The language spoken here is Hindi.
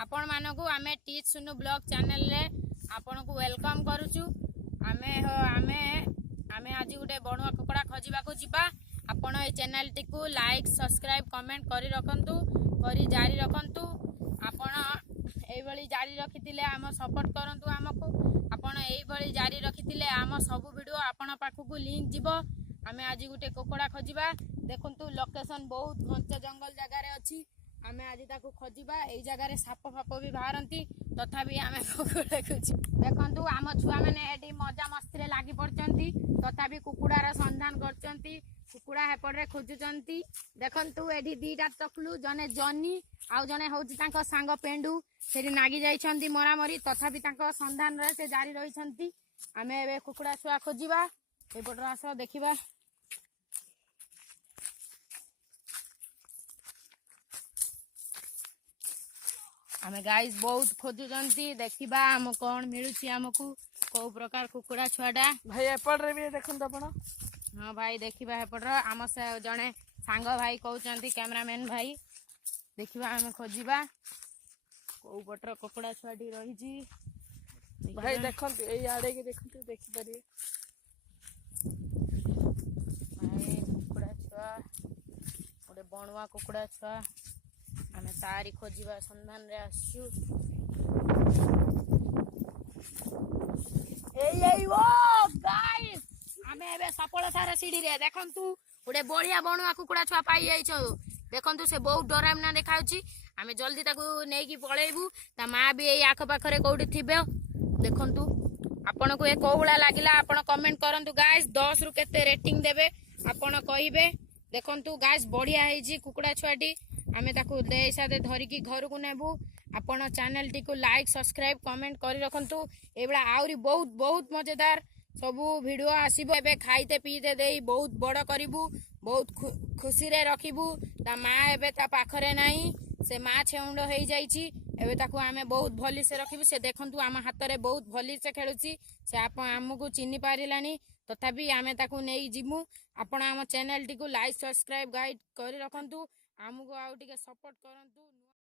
आपण मानकु आमे टीच सुनु ब्लॉग चैनल रे आपण को वेलकम करूछु। आमे आमे आमे आज गोटे बणुआ कुकुड़ा खोजिबा को जिबा। आपण ए चैनल टी को लाइक सब्सक्राइब कमेंट करी रखंतु, करी जारी रखंतु। आपण एई भली जारी रखितिले आम सपोर्ट करंतु हमको। आपण एई भली जारी रखितिले आम सब वीडियो आपण पाखु को लिंक जिवो। आमे आज गोटे कुकुड़ा खोजिबा। देखंतु लोकेशन बहुत घंच जंगल जगह रे अछि। आमे आज ताकू खोजिबा। एई जगह रे साप फाप भी बाहरंती, तथापि आमे कुकुड़ा खोजि। देखंतु आम छुआ माने एटी मजा मस्ती रे लागि पड़चंती, तथापि कुकुड़ार संधान करचंती। कुकुड़ा हेपड़े खोजुचंती। देखंतु एटी दीटा टकलू, जने जनी आउ जने होउची तांको सांग पेंडू सेरी नागी जाइछंती मरामरी, तथापि तांको संधान रे से जारी रहिछंती। आमे एबे कुकुड़ा छुआ खोजिबा। एपटर आस देखिबा। आमे गाइस बहुत खोजुचंती, देखिबा हम कोन मिलुची हमकु को प्रकार कुकुड़ा छुआडा। भाई एपट रे भी देखन आपण। हां भाई देखिबा एपटर आम से जने सांग भाई कहउचंती, कैमरामैन भाई। देखिबा हम खोजिबा को पटर कुकुड़ा छुआडी रहिजी। भाई देखंतु एई आडे के देखंतु, देखि परिए भाई कुकुड़ा छुआ गोटे बणुआ कुकुड़ा छुआ। आमे तारी खोजिबा संधान रे आसु। एई ओ गाइस आमे एबे सफलतार सीढ़ी रे देखंतु गोटे बढ़िया बणुआ कुकुड़ा छुआ पाई जाइछो। देखंतु से बहुत डरामना देखाउची। आमे जल्दी ताकू नेकी पळेबू। ता मां भी एई आख पाखरे कोउठी थिबे। देखंतु आपण को ए कोउला लागिला आपण कमेंट करंतु गाइस। 10 रु केते रेटिंग देबे आपण कहिबे। देखंतु गाइस बढ़िया हेजी कुकुड़ा छुआटी। आमे ताकू देई साथे धरी की घर को नेबू। आपण चैनल टी को लाइक सब्सक्राइब कमेंट करी रखंतु। एबला आउरी बहुत बहुत मजेदार सबू वीडियो आसीबो। एबे खाइते पीते देई बहुत बड़ करिबू, बहुत खुशी रे रखिबू। ता मां एबे ता पाखरे नाही, से मां छेउंड हेई जाईची। एबे ताकू आमे बहुत भली से रखिबू। से देखंतु आम हाथ रे बहुत भली से खेलुची। से आप आमको चिन्हि पारिलानी, तथापि आमे ताकू नेई जिमु। आपण आम चैनल टी को लाइक सब्सक्राइब गाइड करी रखंतु। आमको आउ टिके सपोर्ट करंतु।